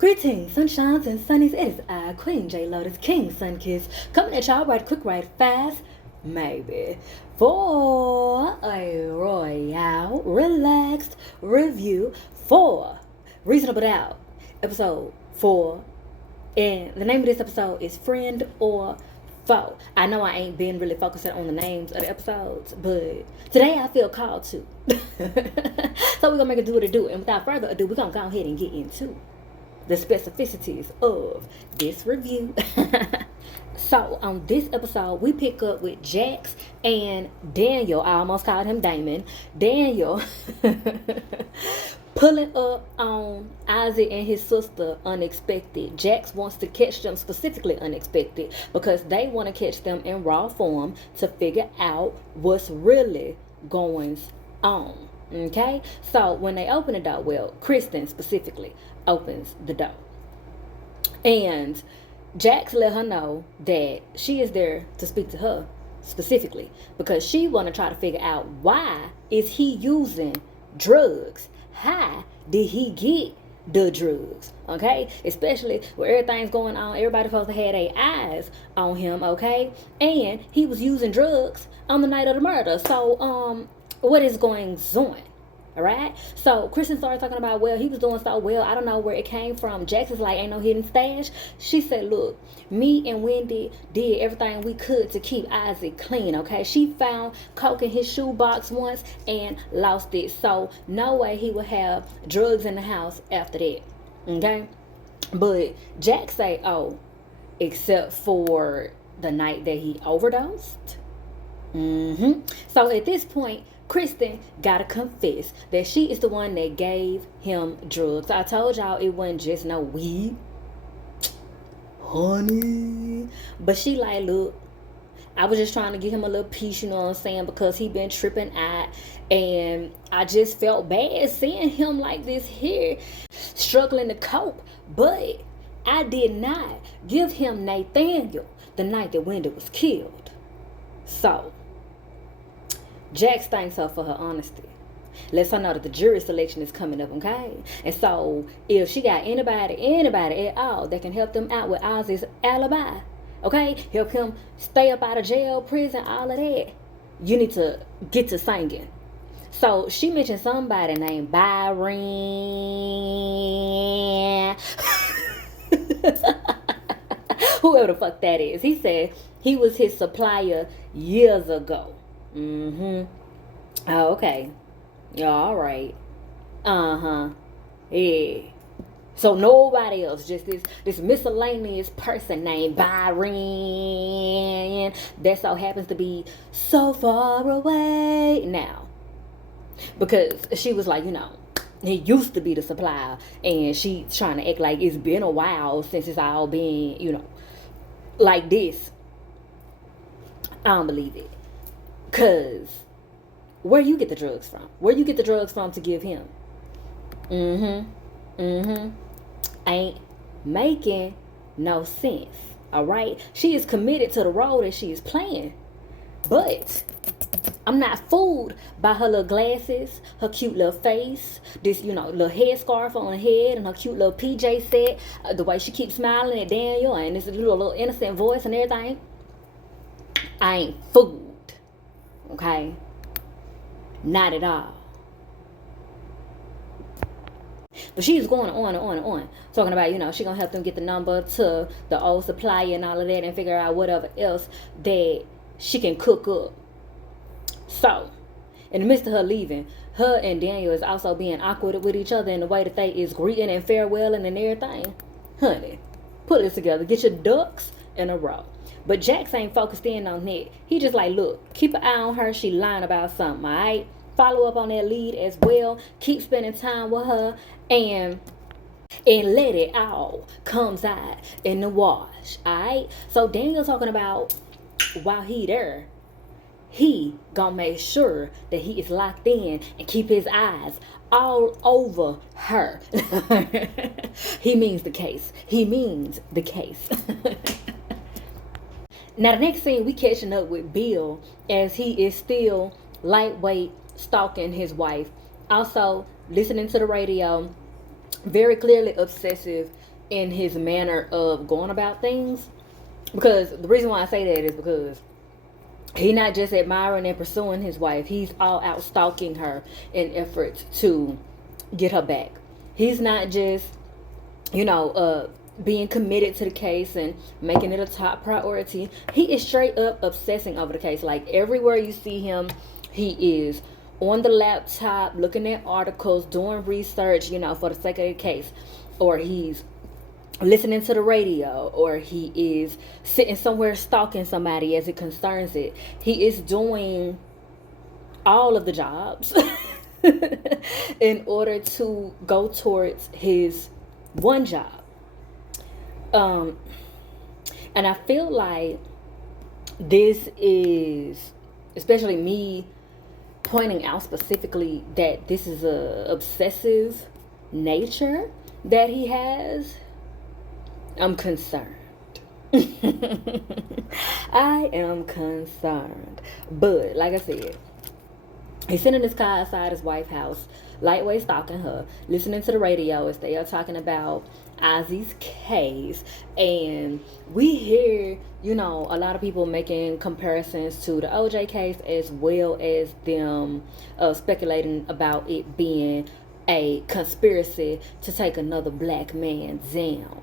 Greetings, sunshines and sunnies. It is I, Queen J Lotus, King Sunkiss, coming at y'all right quick, right fast, maybe, for a royale, relaxed review for Reasonable Doubt, episode 4. And the name of this episode is Friend or Foe. I know I ain't been really focusing on the names of the episodes, but today I feel called to. So we're gonna make it do what it do. And without further ado, we're gonna go ahead and get into the specificities of this review. So on this episode, we pick up with Jax and Daniel. I almost called him Damon. Daniel pulling up on Isaac and his sister unexpected. Jax wants to catch them specifically unexpected because they want to catch them in raw form to figure out what's really going on. Okay, so when they open the door, well, Kristen specifically opens the door, and Jax let her know that she is there to speak to her specifically because she want to try to figure out why is he using drugs. How did he get the drugs? Okay, especially where everything's going on, everybody's supposed to have their eyes on him. Okay, and he was using drugs on the night of the murder. So what is going on? All right. So Kristen started talking about, well, he was doing so well. I don't know where it came from. Jax is like, ain't no hidden stash. She said, look, me and Wendy did everything we could to keep Isaac clean. Okay. She found coke in his shoebox once and lost it. So no way he would have drugs in the house after that. Okay. But Jax say, oh, except for the night that he overdosed. So at this point, Kristen gotta confess that she is the one that gave him drugs. I told y'all it wasn't just no weed, honey. But she like, look, I was just trying to give him a little piece, you know what I'm saying, because he been tripping out, and I just felt bad seeing him like this here, struggling to cope. But I did not give him Nathaniel the night that Wendy was killed. So Jax thanks her for her honesty. Lets her know that the jury selection is coming up, okay? And so if she got anybody at all that can help them out with Ozzy's alibi, okay? Help him stay up out of jail, prison, all of that, you need to get to singing. So she mentioned somebody named Byron. Whoever the fuck that is. He said he was his supplier years ago. Oh, okay. Yeah, all right. Yeah. So nobody else, just this miscellaneous person named Byron that so happens to be so far away now. Because she was like, you know, he used to be the supplier, and she's trying to act like it's been a while since it's all been, you know, like this. I don't believe it. Cause where you get the drugs from? Where you get the drugs from to give him? Ain't making no sense. Alright? She is committed to the role that she is playing. But I'm not fooled by her little glasses, her cute little face, this, you know, little headscarf on her head, and her cute little PJ set, the way she keeps smiling at Daniel, and this little innocent voice and everything. I ain't fooled. Okay? Not at all. But she's going on and on and on, talking about, you know, she gonna help them get the number to the old supplier and all of that, and figure out whatever else that she can cook up. So, in the midst of her leaving, her and Daniel is also being awkward with each other in the way that they is greeting and farewelling and everything. Honey, put this together. Get your ducks in a row. But Jax ain't focused in on that. He just like, look, keep an eye on her. She lying about something, all right? Follow up on that lead as well. Keep spending time with her, and let it all comes out in the wash, all right? So Daniel talking about while he there, he gonna make sure that he is locked in and keep his eyes all over her. He means the case. He means the case. Now, the next scene, we catching up with Bill as he is still lightweight stalking his wife. Also, listening to the radio, very clearly obsessive in his manner of going about things. Because the reason why I say that is because he not just admiring and pursuing his wife, he's all out stalking her in efforts to get her back. He's not just, being committed to the case and making it a top priority. He is straight up obsessing over the case. Like everywhere you see him, he is on the laptop looking at articles, doing research, for the sake of the case. Or he's listening to the radio, or he is sitting somewhere stalking somebody as it concerns it. He is doing all of the jobs in order to go towards his one job. And I feel like this is, especially me pointing out specifically that this is a obsessive nature that he has. I'm concerned. I am concerned. But like I said, he's sitting in his car outside his wife's house, lightweight stalking her, listening to the radio as they are talking about Ozzy's case. And we hear, a lot of people making comparisons to the OJ case, as well as them speculating about it being a conspiracy to take another black man down.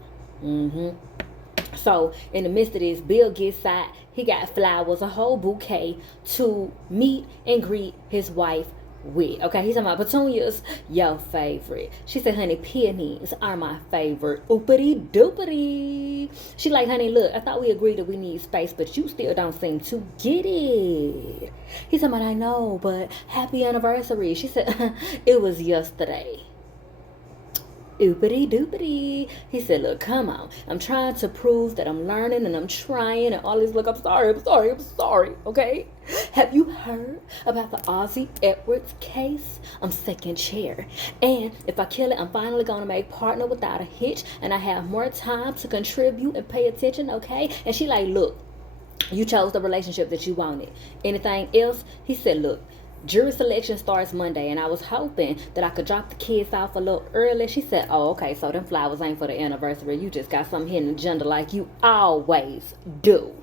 So in the midst of this, Bill gets out. He got flowers, a whole bouquet to meet and greet his wife with. Okay, he's talking about petunias, your favorite. She said, honey, peonies are my favorite. Oopity doopity. She like, honey, look, I thought we agreed that we need space, but you still don't seem to get it. He's talking about, I know, but happy anniversary. She said, it was yesterday. Oopity doopity. He said, look, come on. I'm trying to prove that I'm learning and I'm trying and all this. Look, I'm sorry. Okay? Have you heard about the Ozzy Edwards case? I'm second chair. And if I kill it, I'm finally going to make Partner Without a Hitch. And I have more time to contribute and pay attention, okay? And she like, look, you chose the relationship that you wanted. Anything else? He said, look, jury selection starts Monday, and I was hoping that I could drop the kids off a little early. She said, oh, okay, so them flowers ain't for the anniversary. You just got some hidden agenda like you always do.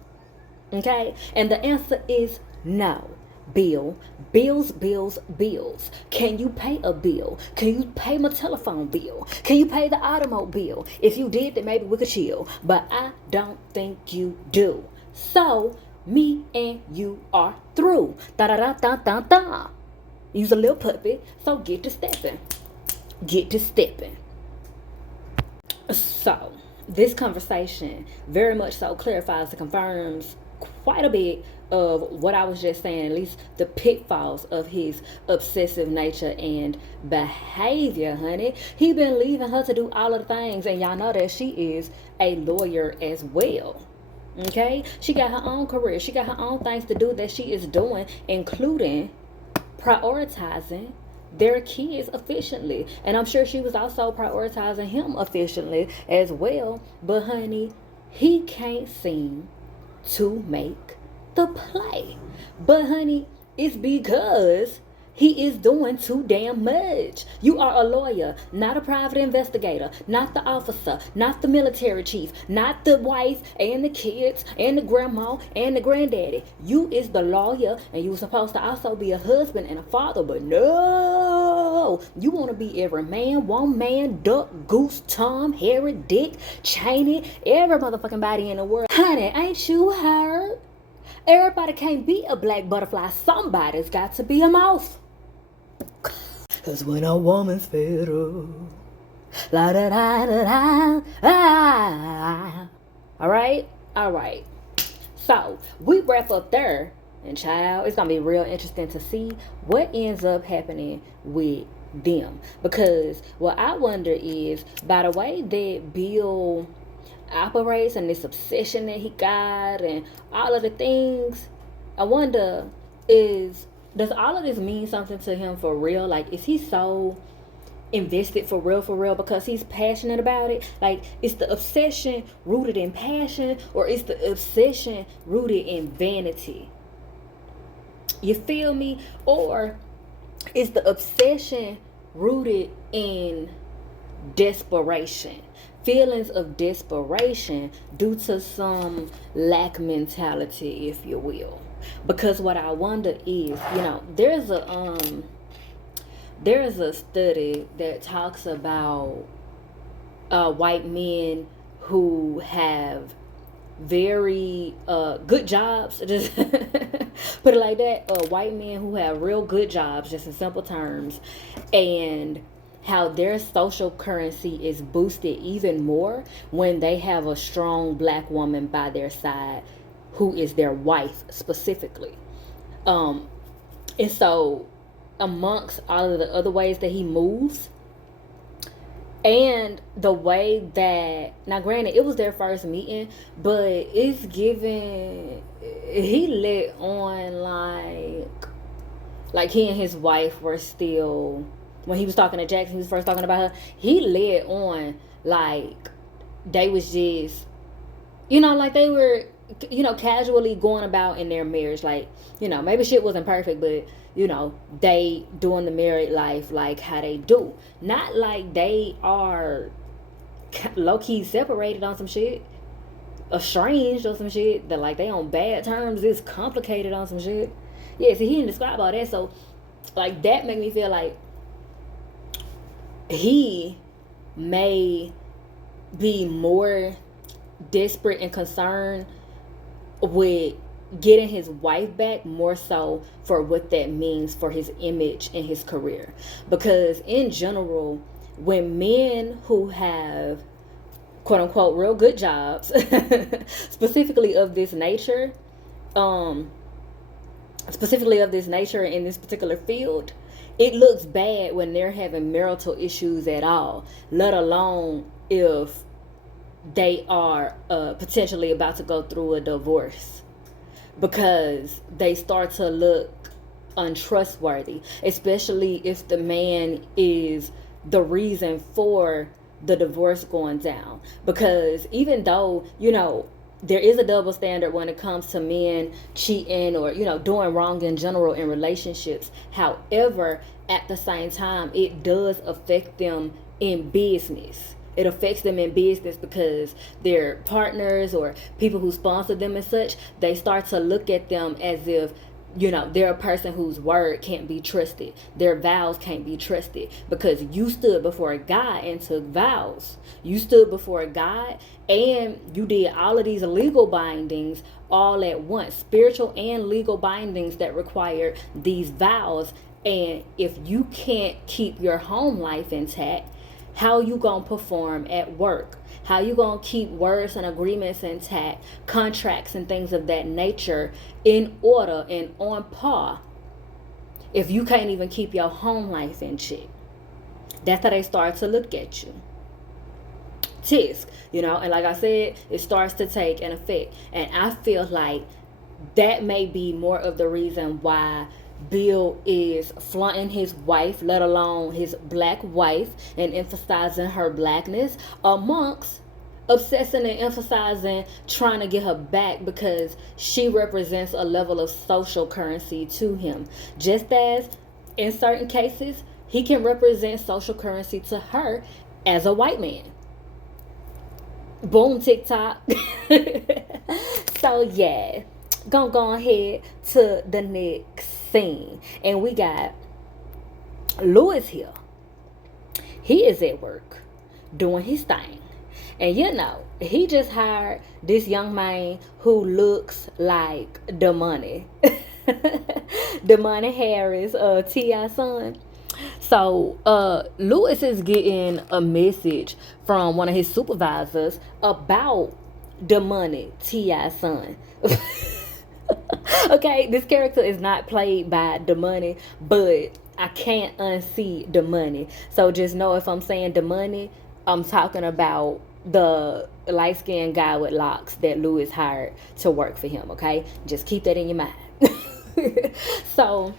Okay? And the answer is no. Bills. Can you pay a bill? Can you pay my telephone bill? Can you pay the automobile? If you did, then maybe we could chill. But I don't think you do. So me and you are through. Da da da da da da. Use a little puppy. So get to stepping. So this conversation very much so clarifies and confirms quite a bit of what I was just saying, at least the pitfalls of his obsessive nature and behavior, honey. He been leaving her to do all of the things, and y'all know that she is a lawyer as well. Okay, she got her own career. She got her own things to do that she is doing, including prioritizing their kids efficiently. And I'm sure she was also prioritizing him efficiently as well. But honey, he can't seem to make the play. But honey, it's because he is doing too damn much. You are a lawyer, not a private investigator, not the officer, not the military chief, not the wife and the kids and the grandma and the granddaddy. You is the lawyer, and you were supposed to also be a husband and a father, but no. You want to be every man, woman, duck, goose, Tom, Harry, Dick, Cheney, every motherfucking body in the world. Honey, ain't you heard? Everybody can't be a black butterfly. Somebody's got to be a mouse. Cause when a woman's fed up, la da da da da, ah. All right. So we wrap up there, and child, it's gonna be real interesting to see what ends up happening with them. Because what I wonder is, by the way that Bill operates and this obsession that he got and all of the things, I wonder, does all of this mean something to him for real? Like, is he so invested for real because he's passionate about it? Like, is the obsession rooted in passion, or is the obsession rooted in vanity? You feel me? Or is the obsession rooted in desperation, feelings of desperation due to some lack mentality, if you will. Because what I wonder is, there's a study that talks about white men who have very good jobs. Just put it like that. White men who have real good jobs, just in simple terms, and how their social currency is boosted even more when they have a strong black woman by their side who is their wife specifically. Um, and so, amongst all of the other ways that he moves, and the way that, now granted it was their first meeting, but it's given, he let on like he and his wife were still, when he was talking to Jackson, he was first talking about her, he led on like they was just, like they were, casually going about in their marriage. Like, maybe shit wasn't perfect, but, they doing the married life like how they do. Not like they are low key separated on some shit, estranged or some shit, that like they on bad terms, it's complicated on some shit. Yeah, see, he didn't describe all that. So, like, that made me feel like he may be more desperate and concerned with getting his wife back, more so for what that means for his image and his career. Because in general, when men who have quote unquote real good jobs specifically of this nature, um specifically of this nature in this particular field, it looks bad when they're having marital issues at all, let alone if they are potentially about to go through a divorce, because they start to look untrustworthy, especially if the man is the reason for the divorce going down. Because even though, there is a double standard when it comes to men cheating or, doing wrong in general in relationships. However, at the same time, it does affect them in business. It affects them in business because their partners or people who sponsor them and such, they start to look at them as if, they're a person whose word can't be trusted. Their vows can't be trusted because you stood before God and took vows. You stood before God and you did all of these legal bindings all at once, spiritual and legal bindings that require these vows. And if you can't keep your home life intact, how you gonna perform at work? How you gonna keep words and agreements intact, contracts and things of that nature in order and on par, if you can't even keep your home life in check? That's how they start to look at you. Tisk, and like I said, it starts to take an effect. And I feel like that may be more of the reason why Bill is flaunting his wife, let alone his black wife, and emphasizing her blackness, amongst obsessing and emphasizing trying to get her back because she represents a level of social currency to him. Just as in certain cases, he can represent social currency to her as a white man. Boom, TikTok. So yeah, gonna go ahead to the next scene, and we got Lewis here. He is at work doing his thing, and he just hired this young man who looks like the money. The money Harris, T.I. son. So Lewis is getting a message from one of his supervisors about the money, T.I. son. Okay, this character is not played by the money, but I can't unsee the money. So just know if I'm saying the money, I'm talking about the light-skinned guy with locks that Lewis hired to work for him. Okay, just keep that in your mind. So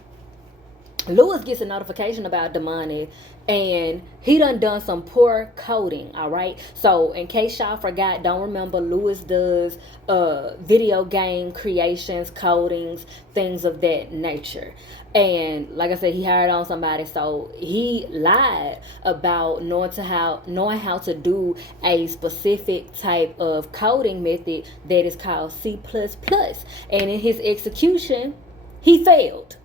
Lewis gets a notification about Damani, and he done some poor coding. All right, so in case y'all forgot, don't remember, Lewis does video game creations, codings, things of that nature. And like I said, he hired on somebody, so he lied about knowing how to do a specific type of coding method that is called C++. And in his execution, he failed.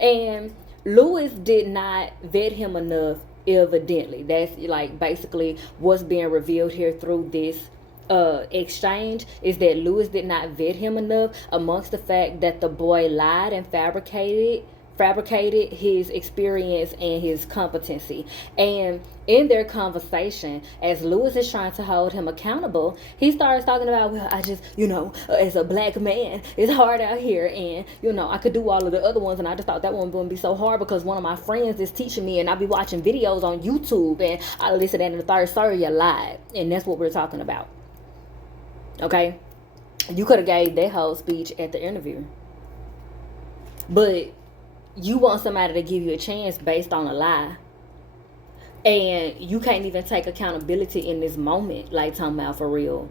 And Lewis did not vet him enough, evidently. That's like basically what's being revealed here through this exchange, is that Lewis did not vet him enough, amongst the fact that the boy lied and fabricated his experience and his competency. And in their conversation, as Lewis is trying to hold him accountable, he starts talking about, well, I just, as a black man, it's hard out here, and I could do all of the other ones, and I just thought that one wouldn't be so hard because one of my friends is teaching me, and I be watching videos on YouTube, and I listen, and the third, sir, you lied. And that's what we're talking about. Okay, you could have gave that whole speech at the interview, but you want somebody to give you a chance based on a lie, and you can't even take accountability in this moment, like talking about for real.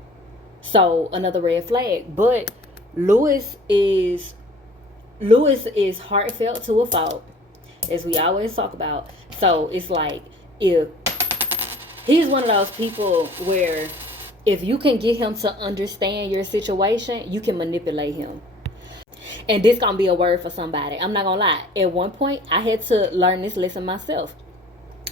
So another red flag. But Lewis is heartfelt to a fault, as we always talk about. So it's like, if he's one of those people where if you can get him to understand your situation, you can manipulate him. And this gonna be a word for somebody. I'm not gonna lie. At one point, I had to learn this lesson myself.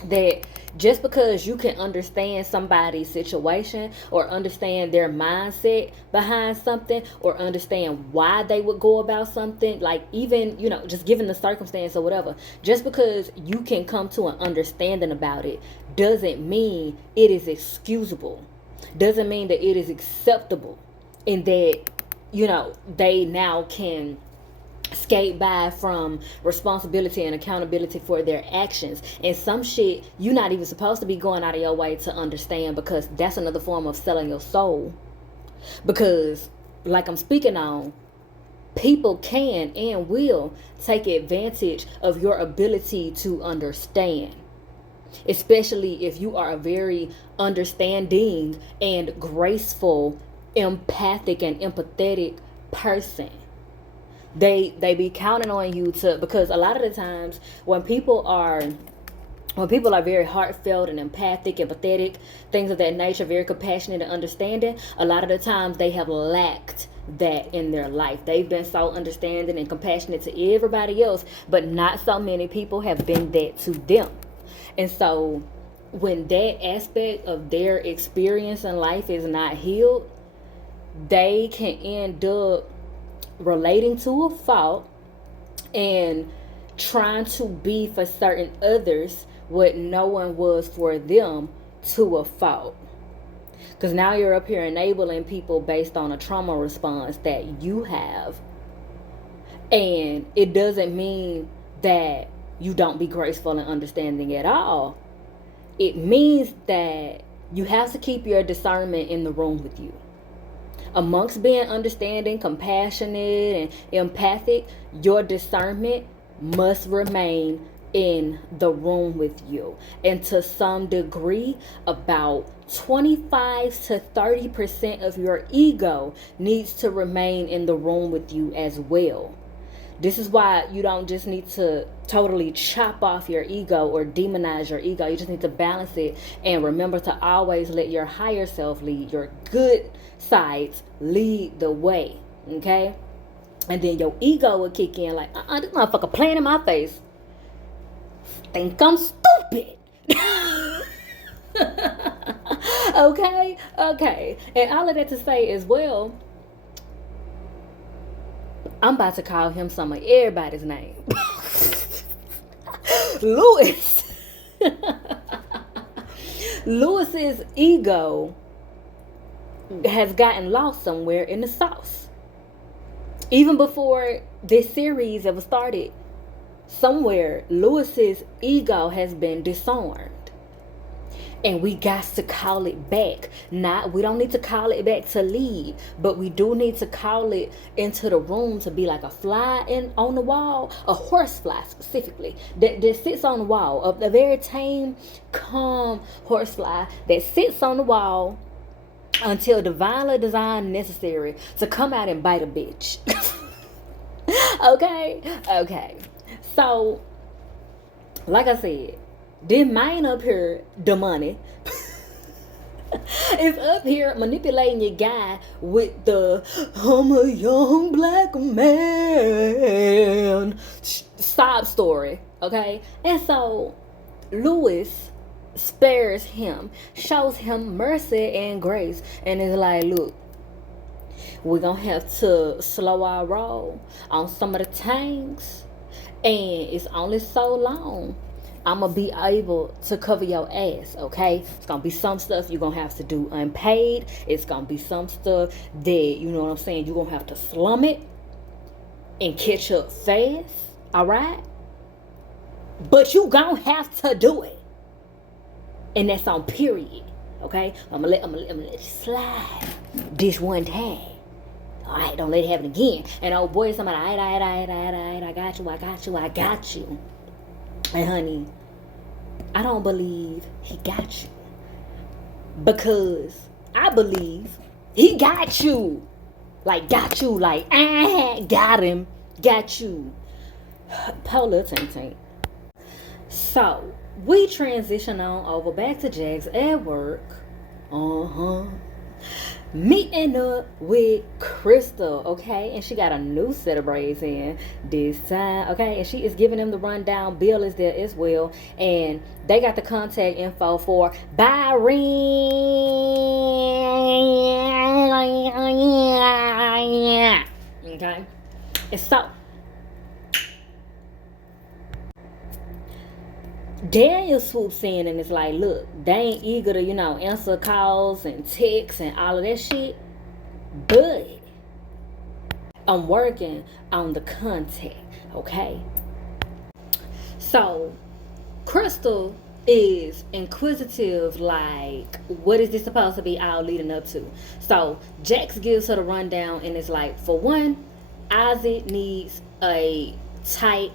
That just because you can understand somebody's situation, or understand their mindset behind something, or understand why they would go about something, like even, just given the circumstance or whatever, just because you can come to an understanding about it doesn't mean it is excusable. Doesn't mean that it is acceptable, in that they now can skate by from responsibility and accountability for their actions. And some shit you're not even supposed to be going out of your way to understand, because that's another form of selling your soul. Because like I'm speaking on, people can and will take advantage of your ability to understand, especially if you are a very understanding and graceful, empathic and empathetic person. They be counting on you to, because a lot of the times when people are very heartfelt and empathic, empathetic, things of that nature, very compassionate and understanding, a lot of the times they have lacked that in their life. They've been so understanding and compassionate to everybody else, but not so many people have been that to them. And so when that aspect of their experience in life is not healed, they can end up relating to a fault and trying to be for certain others what no one was for them, to a fault. Because now you're up here enabling people based on a trauma response that you have. And it doesn't mean that you don't be graceful and understanding at all. It means that you have to keep your discernment in the room with you. Amongst being understanding, compassionate, and empathic, your discernment must remain in the room with you. And to some degree, about 25 to 30% of your ego needs to remain in the room with you as well. This is why you don't just need to totally chop off your ego or demonize your ego. You just need to balance it and remember to always let your higher self lead. Your good sides lead the way, okay? And then your ego will kick in like, this motherfucker playing in my face. Think I'm stupid. Okay? And all of that to say as well, I'm about to call him some of everybody's name. Lewis. Lewis's ego has gotten lost somewhere in the sauce. Even before this series ever started, somewhere Lewis's ego has been disarmed. And we got to call it back. We don't need to call it back to leave, but we do need to call it into the room to be like a fly on the wall, a horse fly specifically, that sits on the wall, of the very tame, calm horse fly that sits on the wall until divinely designed necessary to come out and bite a bitch. Okay. So, like I said, this man up here, the money, is up here manipulating your guy with the "I'm a young black man" sob story, okay? And so Louis spares him, shows him mercy and grace, and is like, look, we're gonna have to slow our roll on some of the things, and it's only so long I'm gonna be able to cover your ass, okay? It's gonna be some stuff you're gonna have to do unpaid. It's gonna be some stuff that, you know what I'm saying, you're gonna have to slum it and catch up fast, all right? But you gonna have to do it, and that's on period, okay? I'm gonna let you slide this one time. All right, don't let it happen again. And oh boy, somebody, all right, I got you. And honey, I don't believe he got you, because I believe he got you. Like, got him, got you. Polar tank. So, we transition on over back to Jax at work. Meeting up with Crystal, okay? And she got a new set of braids in this time, okay? And she is giving them the rundown. Bill is there as well. And they got the contact info for Byron. Okay? And so Daniel swoops in and is like, look, they ain't eager to, answer calls and texts and all of that shit, but I'm working on the contact, okay? So, Crystal is inquisitive, like, what is this supposed to be all leading up to? So, Jax gives her the rundown and is like, for one, Ozzy needs a tight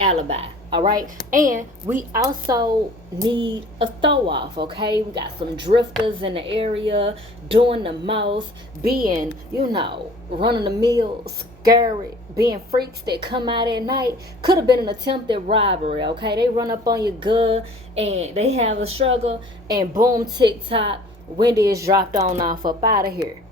alibi, all right? And we also need a throw off, okay? We got some drifters in the area doing the most, being, running the mill, scary, being freaks that come out at night. Could have been an attempted robbery, okay? They run up on your gun and they have a struggle, and boom, tick-tock, Wendy is dropped on off up out of here.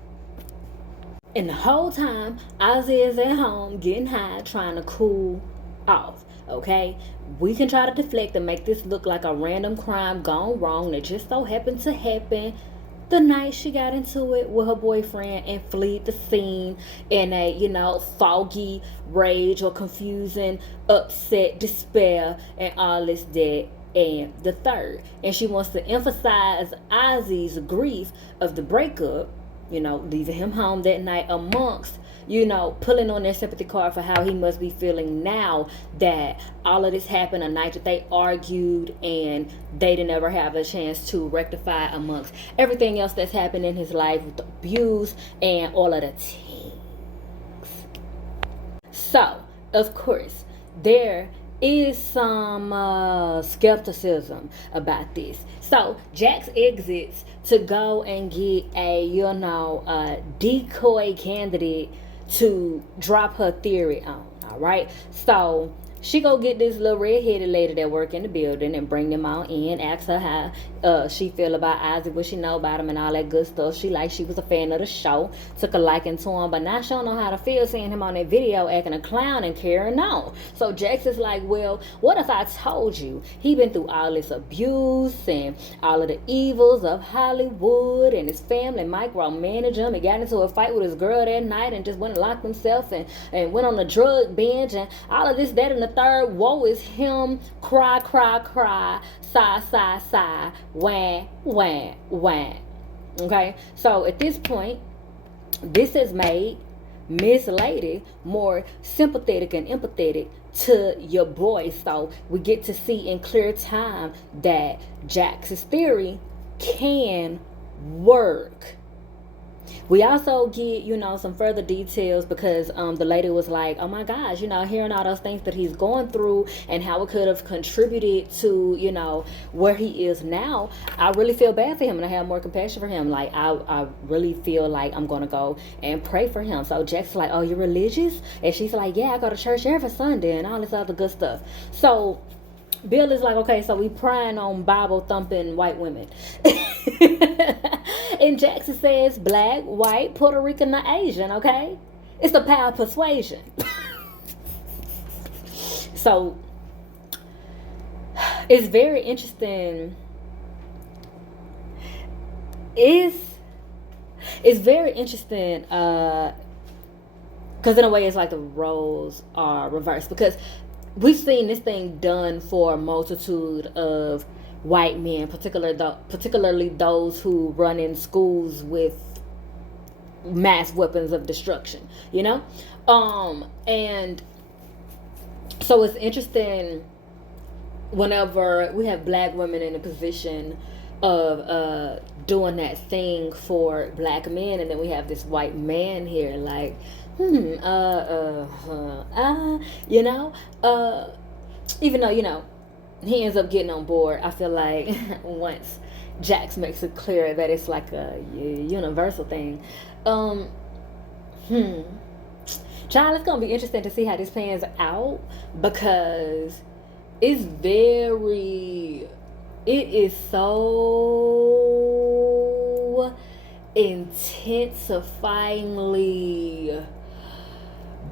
And the whole time, Ozzy is at home getting high, trying to cool off. Okay, we can try to deflect and make this look like a random crime gone wrong that just so happened to happen the night she got into it with her boyfriend and fled the scene in a, foggy rage or confusing, upset, despair, and all this, that, and the third. And she wants to emphasize Ozzy's grief of the breakup, leaving him home that night amongst pulling on their sympathy card for how he must be feeling now that all of this happened a night that they argued and they didn't ever have a chance to rectify amongst everything else that's happened in his life with the abuse and all of the things. So, of course, there is some skepticism about this. So, Jax exits to go and get a decoy candidate to drop her theory on, all right? So she go get this little red-headed lady that work in the building and bring them all in, ask her how she feel about Isaac, what she know about him and all that good stuff. She was a fan of the show, took a liking to him, but now she don't know how to feel seeing him on that video acting a clown and carrying on. So Jax is like, well, what if I told you he been through all this abuse and all of the evils of Hollywood, and his family micromanaged him and got into a fight with his girl that night and just went and locked himself and went on a drug binge and all of this, that, and the third. Woe is him, cry, sigh, wah. Okay, so at this point, this has made Miss Lady more sympathetic and empathetic to your boy. So we get to see in clear time that Jax's theory can work. We also get, some further details because the lady was like, oh my gosh, hearing all those things that he's going through and how it could have contributed to, where he is now. I really feel bad for him and I have more compassion for him. Like, I really feel like I'm going to go and pray for him. So Jack's like, oh, you're religious? And she's like, yeah, I go to church every Sunday and all this other good stuff. So Bill is like, okay, so we prying on Bible thumping white women. And Jackson says black, white, Puerto Rican, or Asian, okay? It's the power of persuasion. So it's very interesting. It's very interesting because in a way it's like the roles are reversed, because we've seen this thing done for a multitude of white men, particularly those who run in schools with mass weapons of destruction, and so it's interesting whenever we have black women in a position of doing that thing for black men, and then we have this white man here like even though he ends up getting on board. I feel like once Jax makes it clear that it's like a universal thing. Child, it's gonna be interesting to see how this pans out, because it is so intensifyingly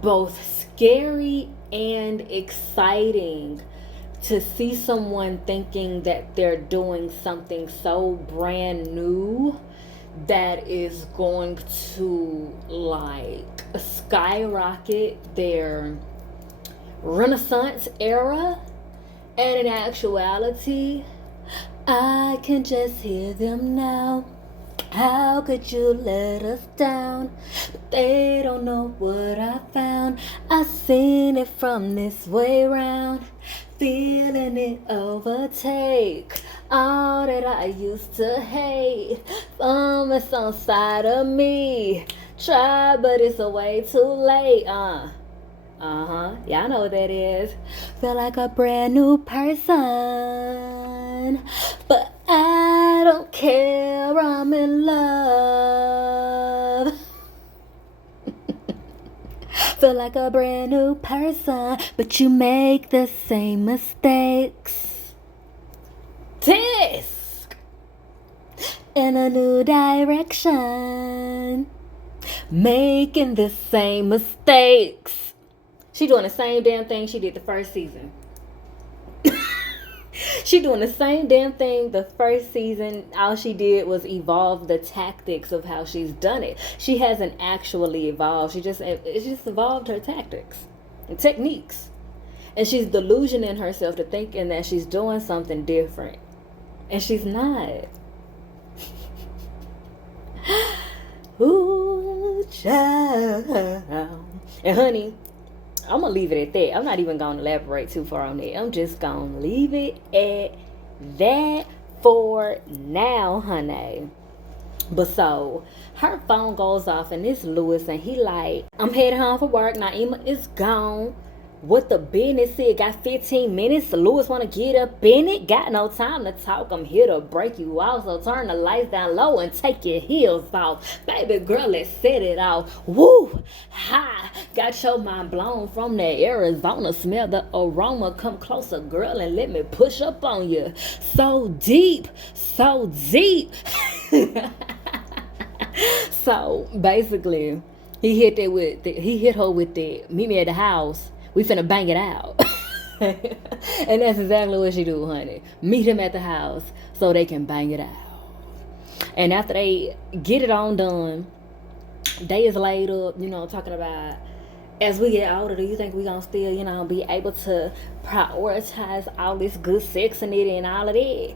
both scary and exciting to see someone thinking that they're doing something so brand new that is going to like skyrocket their Renaissance era. And in actuality, I can just hear them now. How could you let us down? But they don't know what I found. I seen it from this way round. Feeling it overtake all that I used to hate. It's on side of me. Try, but it's way too late. Y'all know what that is. Feel like a brand new person, but I don't care. I'm in love. Feel like a brand new person, but you make the same mistakes. Tisk! In a new direction, making the same mistakes. She doing the same damn thing she did the first season. She doing the same damn thing the first season. All she did was evolve the tactics of how she's done it. She hasn't actually evolved. She just evolved her tactics and techniques. And she's delusioning herself to thinking that she's doing something different. And she's not. Ooh, child. And honey, I'm going to leave it at that. I'm not even going to elaborate too far on that. I'm just going to leave it at that for now, honey. But so, her phone goes off and it's Lewis and he like, I'm heading home for work. Naima is gone. What the business said, got 15 minutes. Lewis want to get up in it. Got no time to talk. I'm here to break you off. So turn the lights down low and take your heels off. Baby girl, let's set it off. Woo! Ha! Got your mind blown from that Arizona. Smell the aroma. Come closer, girl, and let me push up on you. So deep. So deep. So basically, he hit her with the meet me at the house. We finna bang it out. And that's exactly what she do, honey. Meet him at the house so they can bang it out. And after they get it on done, they is laid up, talking about, as we get older, do you think we gonna still, be able to prioritize all this good sex in it and all of that?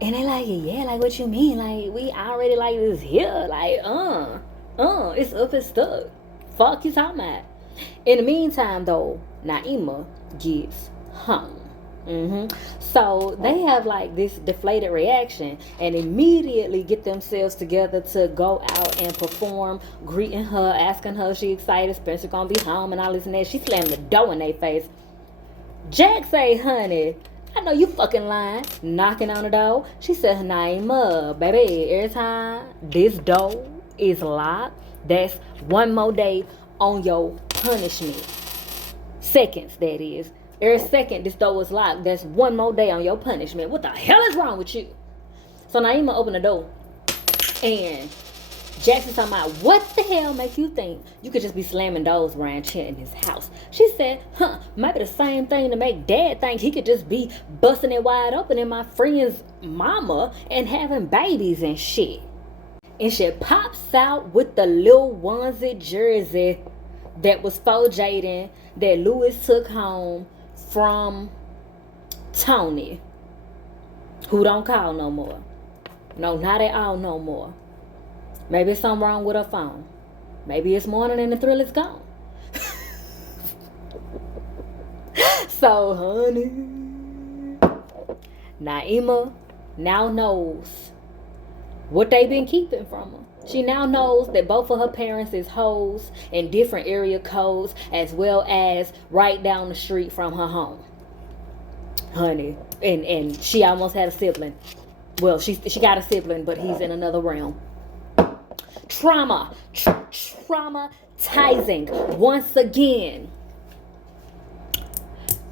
And they like, yeah, like what you mean? Like, we already like this here. Like, it's up and stuck. Fuck you talking about? In the meantime, though, Naima gets home. So they have like this deflated reaction and immediately get themselves together to go out and perform, greeting her, asking her if she excited, Spencer gonna be home and all this and that. She slammed the door in their face. Jack say, honey, I know you fucking lying. Knocking on the door. She said her name up. Baby, every time this door is locked, that's one more day on your punishment. Seconds, that is. Every second this door was locked, that's one more day on your punishment. What the hell is wrong with you? So Naima opened the door and Jackson talking about, what the hell make you think you could just be slamming doors around here in his house? She said, maybe the same thing to make dad think he could just be busting it wide open in my friend's mama and having babies and shit. And she pops out with the little onesie jersey that was for Jaden that Lewis took home from Tony, who don't call no more. No, not at all no more. Maybe it's something wrong with her phone. Maybe it's morning and the thrill is gone. So, honey, Naima now knows what they been keeping from her. She now knows that both of her parents is hoes in different area codes, as well as right down the street from her home. Honey, and she almost had a sibling. Well, she got a sibling, but he's in another realm. Traumatizing once again.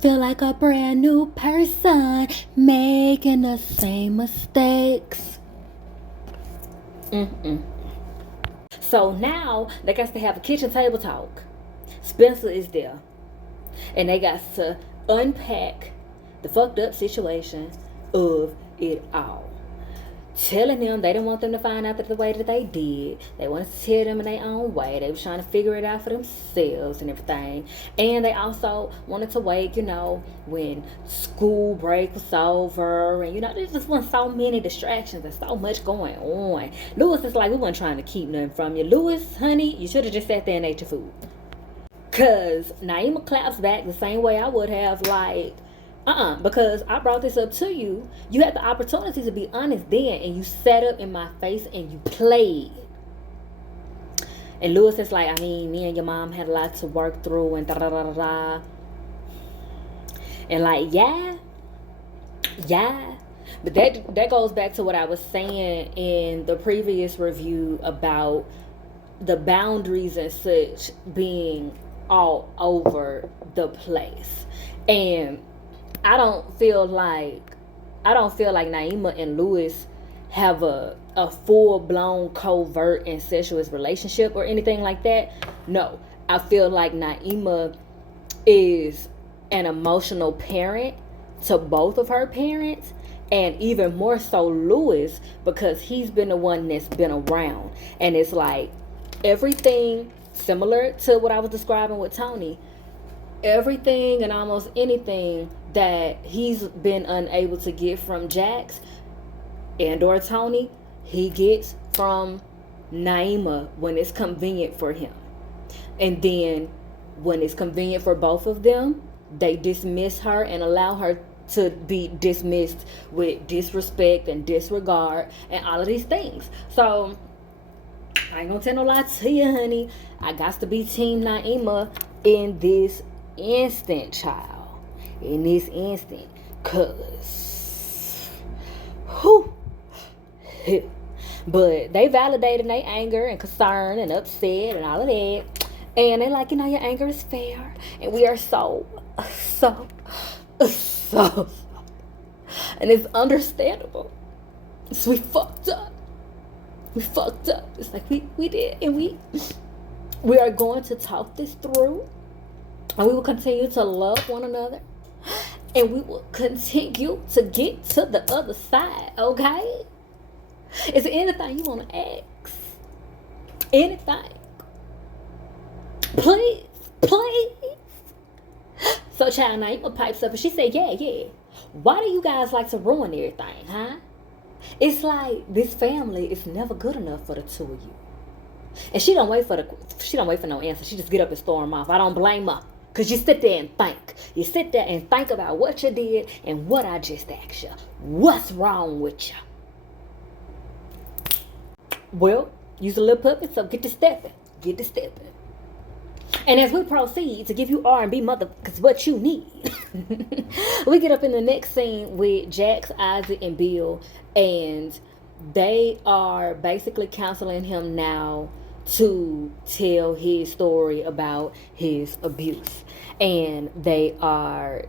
Feel like a brand new person making the same mistakes. So now they got to have a kitchen table talk. Spencer is there, and they got to unpack the fucked up situation of it all. Telling them they didn't want them to find out that the way that they did. They wanted to tell them in their own way. They was trying to figure it out for themselves and everything. And they also wanted to wait, when school break was over. And, there just wasn't so many distractions and so much going on. Lewis is like, we weren't trying to keep nothing from you. Lewis, honey, you should have just sat there and ate your food. Because Naima claps back the same way I would have, because I brought this up to you. You had the opportunity to be honest then, and you sat up in my face and you played. And Lewis is like, me and your mom had a lot to work through and da-da-da-da-da. And yeah. But that goes back to what I was saying in the previous review about the boundaries and such being all over the place. And I don't feel like Naima and Lewis have a full-blown covert incestuous relationship or anything like that. No, I feel like Naima is an emotional parent to both of her parents, and even more so Lewis, because he's been the one that's been around. And it's like everything similar to what I was describing with Tony. Everything and almost anything that he's been unable to get from Jax and or Tony, he gets from Naima when it's convenient for him. And then when it's convenient for both of them, they dismiss her and allow her to be dismissed with disrespect and disregard and all of these things. So I ain't gonna tell no lie to you, honey. I got to be Team Naima in this instant, child. In this instant. Cause but they validated their anger and concern and upset and all of that. And they're like, your anger is fair. And we are so and it's understandable. So we fucked up. It's like we did, and we are going to talk this through, and we will continue to love one another, and we will continue to get to the other side. Okay? Is there anything you want to ask? Anything? Please. So child Naima pipes up and she said, yeah. Why do you guys like to ruin everything, huh? It's like this family is never good enough for the two of you. And she don't wait for no answer. She just get up and storm off. I don't blame her. Because you sit there and think. You sit there and think about what you did and what I just asked you. What's wrong with you? Well, use a little puppet, so get to stepping. Get to stepping. And as we proceed to give you R&B motherfuckers what you need, we get up in the next scene with Jax, Ozzy, and Bill, and they are basically counseling him now to tell his story about his abuse. And they are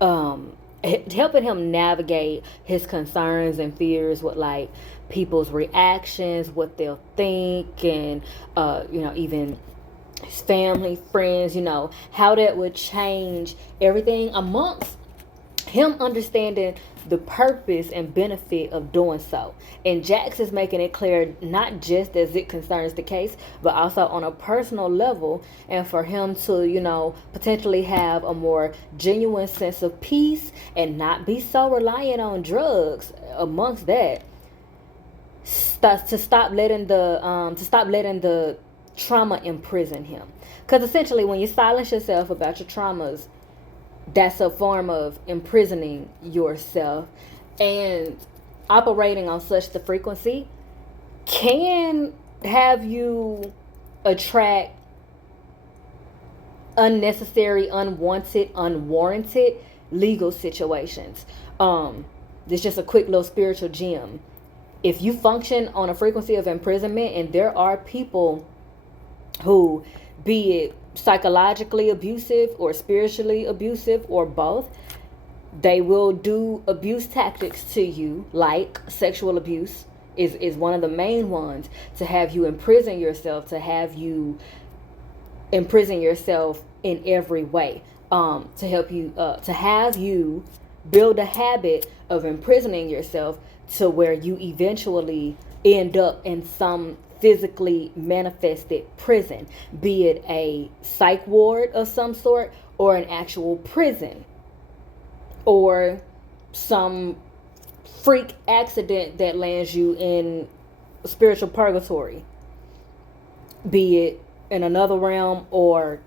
helping him navigate his concerns and fears with like people's reactions, what they'll think, and even his family, friends, how that would change everything amongst him understanding the purpose and benefit of doing so. And Jax is making it clear, not just as it concerns the case, but also on a personal level, and for him to, potentially have a more genuine sense of peace and not be so reliant on drugs amongst that. To stop letting the trauma imprison him. Because essentially when you silence yourself about your traumas, that's a form of imprisoning yourself, and operating on such the frequency can have you attract unnecessary, unwanted, unwarranted legal situations. It's just a quick little spiritual gem. If you function on a frequency of imprisonment, and there are people who, be it psychologically abusive or spiritually abusive or both, they will do abuse tactics to you, like sexual abuse is one of the main ones, to have you imprison yourself, to have you imprison yourself in every way, to help you, to have you build a habit of imprisoning yourself to where you eventually end up in some physically manifested prison, be it a psych ward of some sort, or an actual prison, or some freak accident that lands you in spiritual purgatory, be it in another realm or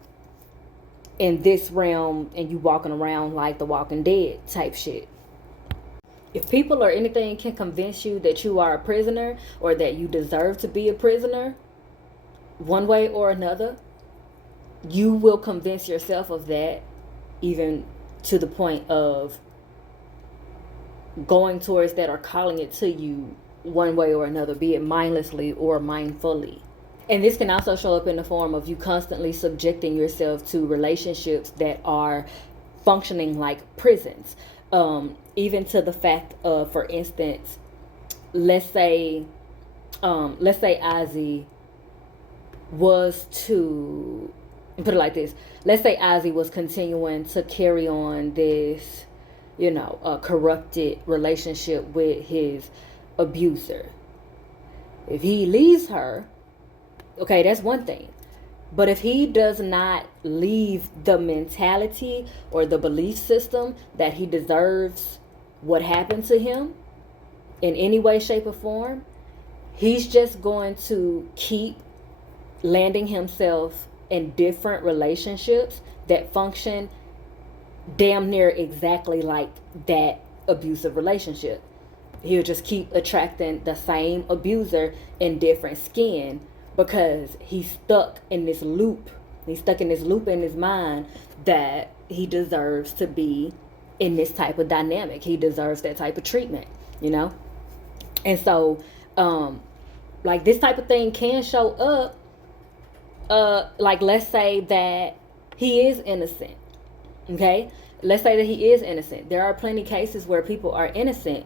in this realm, and you walking around like the Walking Dead type shit. If people or anything can convince you that you are a prisoner, or that you deserve to be a prisoner, one way or another, you will convince yourself of that, even to the point of going towards that or calling it to you one way or another, be it mindlessly or mindfully. And this can also show up in the form of you constantly subjecting yourself to relationships that are functioning like prisons. Even to the fact of, for instance, let's say Ozzy was to, put it like this, let's say Ozzy was continuing to carry on this, corrupted relationship with his abuser. If he leaves her, okay, that's one thing. But if he does not leave the mentality or the belief system that he deserves what happened to him in any way, shape, or form, he's just going to keep landing himself in different relationships that function damn near exactly like that abusive relationship. He'll just keep attracting the same abuser in different skin, because he's stuck in this loop. He's stuck in this loop in his mind that he deserves to be in this type of dynamic. He deserves that type of treatment, And so, like, this type of thing can show up, like, let's say that he is innocent, okay? Let's say that he is innocent. There are plenty of cases where people are innocent,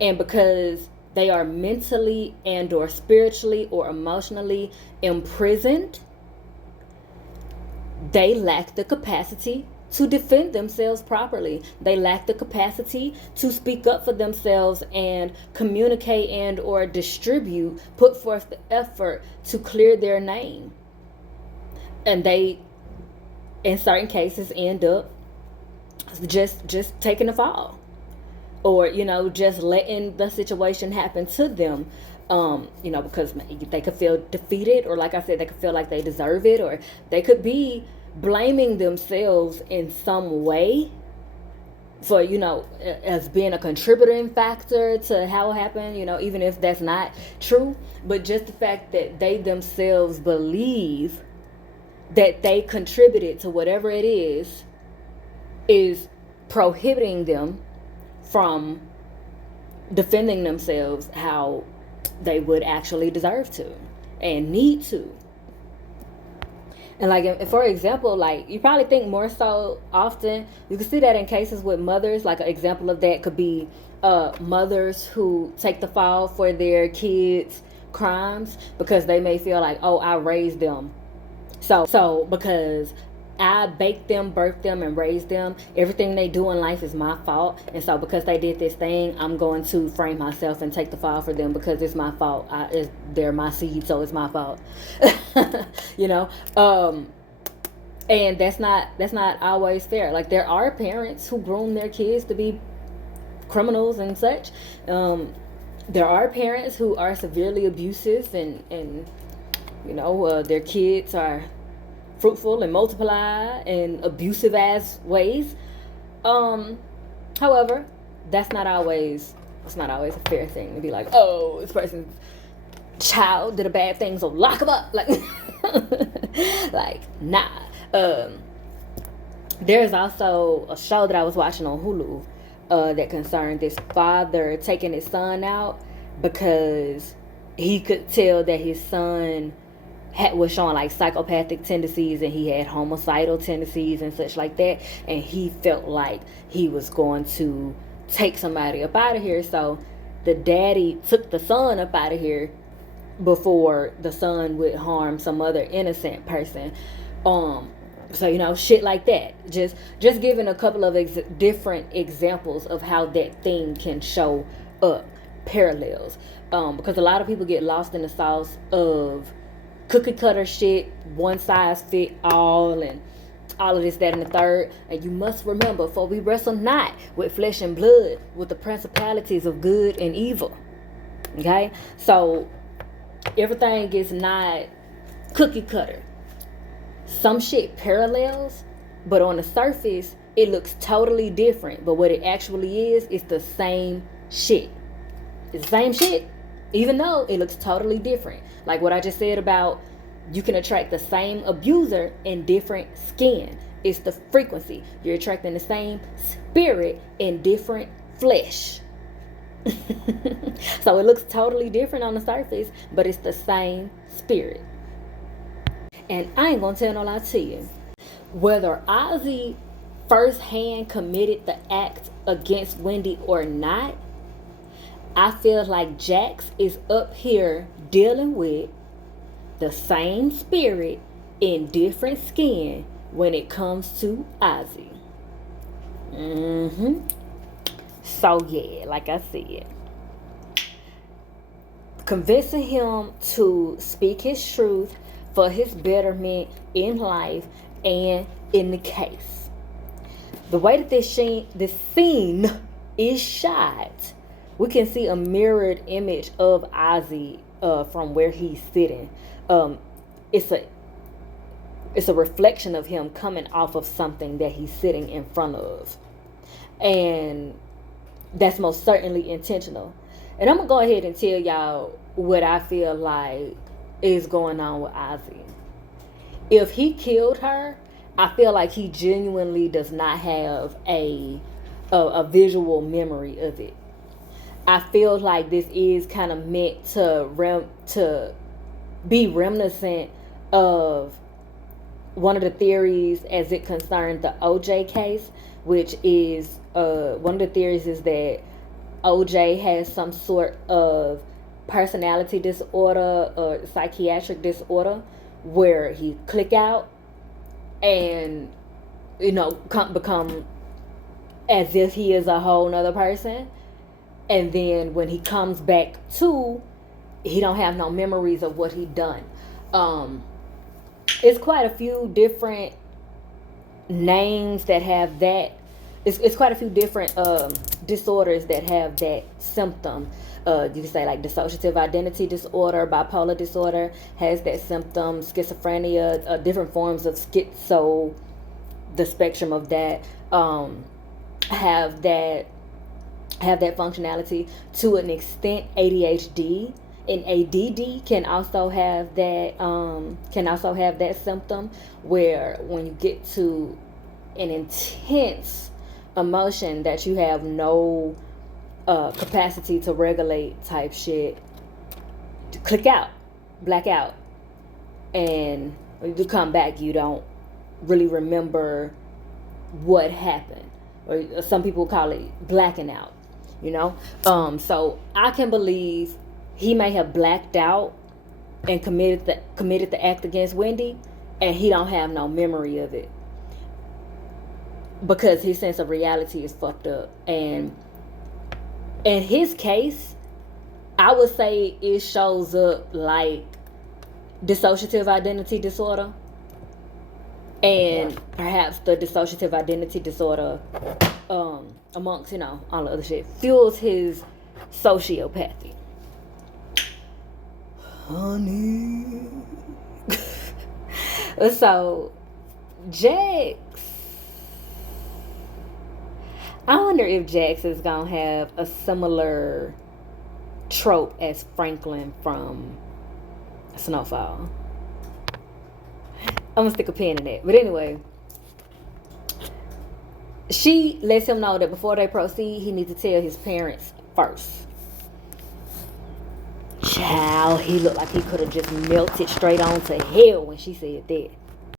and because they are mentally and or spiritually or emotionally imprisoned, they lack the capacity to defend themselves properly. They lack the capacity to speak up for themselves and communicate and or distribute, put forth the effort to clear their name. And they, in certain cases, end up just taking a fall. Or, just letting the situation happen to them, because they could feel defeated, or like I said, they could feel like they deserve it, or they could be blaming themselves in some way for, as being a contributing factor to how it happened, even if that's not true. But just the fact that they themselves believe that they contributed to whatever it is prohibiting them from defending themselves how they would actually deserve to and need to. And like, for example, like, you probably think more so often, you can see that in cases with mothers. Like, an example of that could be mothers who take the fall for their kids' crimes because they may feel like, oh, I raised them. So because I baked them, birthed them, and raised them, everything they do in life is my fault. And so because they did this thing, I'm going to frame myself and take the fall for them because it's my fault. They're my seed, so it's my fault. And that's not always fair. Like, there are parents who groom their kids to be criminals and such. There are parents who are severely abusive and their kids are fruitful and multiply in abusive ass ways. However, that's not always a fair thing to be like, oh, this person's child did a bad thing, so lock him up. Like, like, nah. There's also a show that I was watching on Hulu that concerned this father taking his son out because he could tell that his son was showing like psychopathic tendencies and he had homicidal tendencies and such like that, and he felt like he was going to take somebody up out of here. So the daddy took the son up out of here before the son would harm some other innocent person. So shit like that. Just giving a couple of different examples of how that thing can show up, parallels. Because a lot of people get lost in the sauce of cookie cutter shit, one size fit all, and all of this, that, and the third. And you must remember, for we wrestle not with flesh and blood, with the principalities of good and evil. Okay? So everything is not cookie cutter. Some shit parallels, but on the surface it looks totally different. But what it actually is the same shit. It's the same shit, even though it looks totally different. Like what I just said about you can attract the same abuser in different skin. It's the frequency. You're attracting the same spirit in different flesh. So it looks totally different on the surface, but it's the same spirit. And I ain't gonna tell no lie to you. Whether Ozzy firsthand committed the act against Wendy or not, I feel like Jax is up here dealing with the same spirit in different skin when it comes to Ozzy. So yeah, like I said, convincing him to speak his truth for his betterment in life and in the case. The way that this scene is shot, we can see a mirrored image of Ozzy from where he's sitting. It's a reflection of him coming off of something that he's sitting in front of. And that's most certainly intentional. And I'm going to go ahead and tell y'all what I feel like is going on with Ozzy. If he killed her, I feel like he genuinely does not have a visual memory of it. I feel like this is kind of meant to be reminiscent of one of the theories as it concerns the OJ case, which is one of the theories is that OJ has some sort of personality disorder or psychiatric disorder where he click out and become as if he is a whole nother person, and then when he comes back to, he don't have no memories of what he done. It's quite a few different names that have that it's quite a few different disorders that have that symptom. You can say like dissociative identity disorder, bipolar disorder has that symptom, schizophrenia, different forms of schizo, the spectrum of that, have that functionality to an extent. ADHD and ADD can also have that symptom, where when you get to an intense emotion that you have no capacity to regulate type shit, click out, black out, and when you come back, you don't really remember what happened, or some people call it blacking out. You know, so I can believe he may have blacked out and committed the act against Wendy, and he don't have no memory of it because his sense of reality is fucked up. And in his case, I would say it shows up like dissociative identity disorder, and perhaps the dissociative identity disorder, amongst all the other shit, fuels his sociopathy. Honey. So Jax, I wonder if Jax is gonna have a similar trope as Franklin from Snowfall. I'm gonna stick a pin in it. But anyway, she lets him know that before they proceed, he needs to tell his parents first. Child, he looked like he could have just melted straight on to hell when she said that.